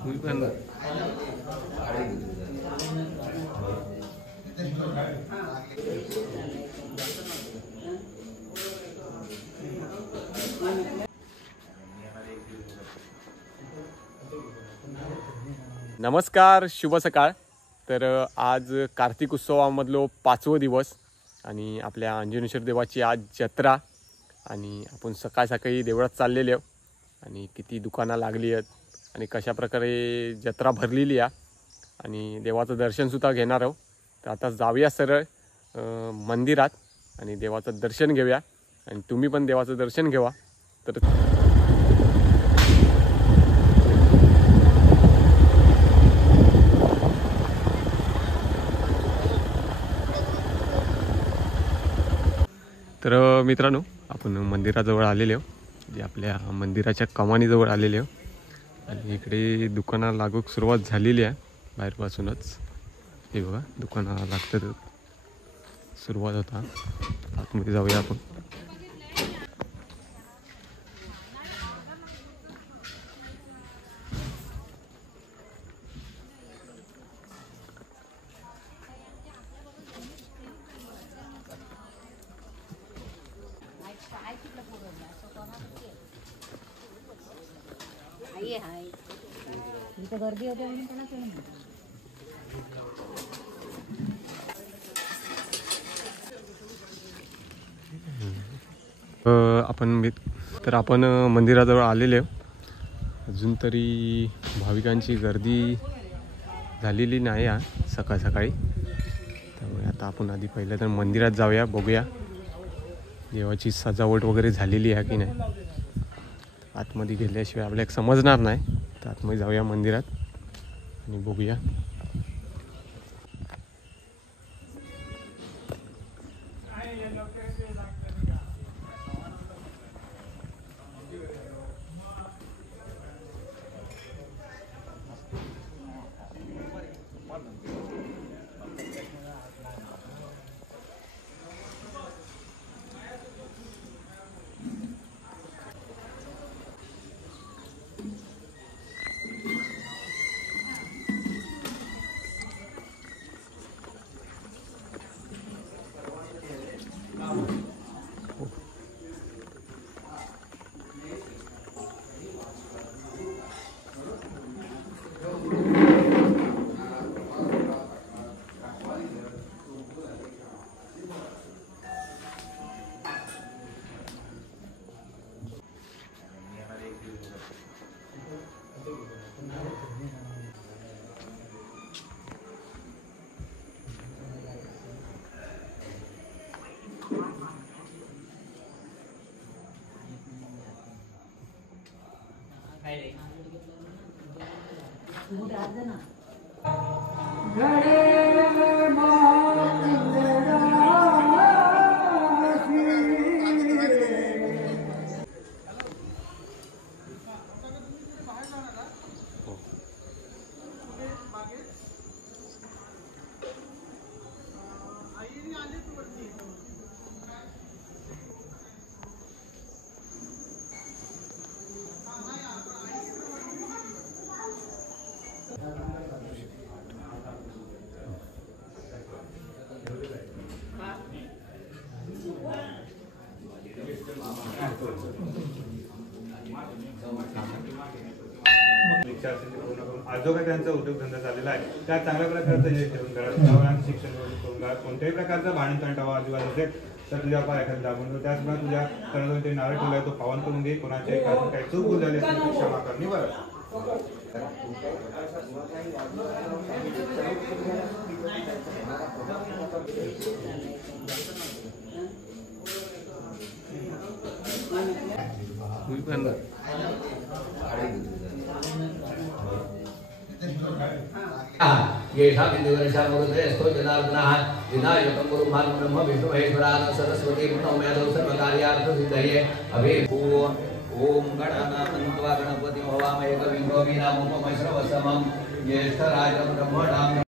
नमस्कार, शुभ सकाळ। तर आज कार्तिक उत्सवामधलो 5वा दिवस आणि आपल्या अंजनेश्वर देवाची आज जत्रा आणि आपण सकाळ सकाळी देवळात चाललेले आणि किती दुकानं लागली आहेत आणि कशा प्रकारे जत्रा भरलेली आहे आणि देवाचं दर्शनसुद्धा घेणार आहोत। तर आता जाऊया सरळ मंदिरात आणि देवाचं दर्शन घेऊया आणि तुम्ही पण देवाचं दर्शन घेवा। तर मित्रांनो, आपण मंदिराजवळ आलेले आहोत, जे आपल्या मंदिराच्या कमानीजवळ आलेले आहोत आणि इकडे दुकानं लागूक सुरुवात झालेली आहे बाहेरपासूनच। हे बघा, दुकानं लागतात, सुरुवात होता। आतमध्ये जाऊया आपण। गर्दी होते म्हणून त्याला आपण मंदिराजवळ आलेले आहोत। अजून तरी भाविकांची गर्दी झालेली नाही आहे सकाळ सकाळी। त्यामुळे आता आपण आधी पहिलं तर मंदिरात जाऊया, बघूया देवाची सजावट वगैरे झालेली आहे की नाही। आतमध्ये गेल्याशिवाय आपल्याला समजणार नाही। तर आतमध्ये जाऊया मंदिरात आणि बघूया। जो काही त्यांचा उद्योगधंदा झालेला आहे त्या चांगल्या प्रकारचं यश घेऊन घरात शिक्षण करून कोणत्याही प्रकारचा भांडण तंटावा अजिबात असेल तर तुझ्या पाय एखादी दाबून त्याचप्रमाणे तुझ्या कर्जावर ते नावे ठेवलाय तो पावन करून घे। कोणाचे काही चूक झाली असेल तर क्षमा करणे बरं। येषा विद्युवर्षा मुरुते स्तो जनार्दनः विनायकं गुरुं भानु ब्रह्म विष्णु महेश्वरान् सरस्वती प्रणम्यादौ सर्वकार्यार्थ सिद्धये अभि ओम गणानां त्वा गणपतिं हवामहे कविं कवीनामुपमश्रवसमं ज्येष्ठराजं ब्रह्मणां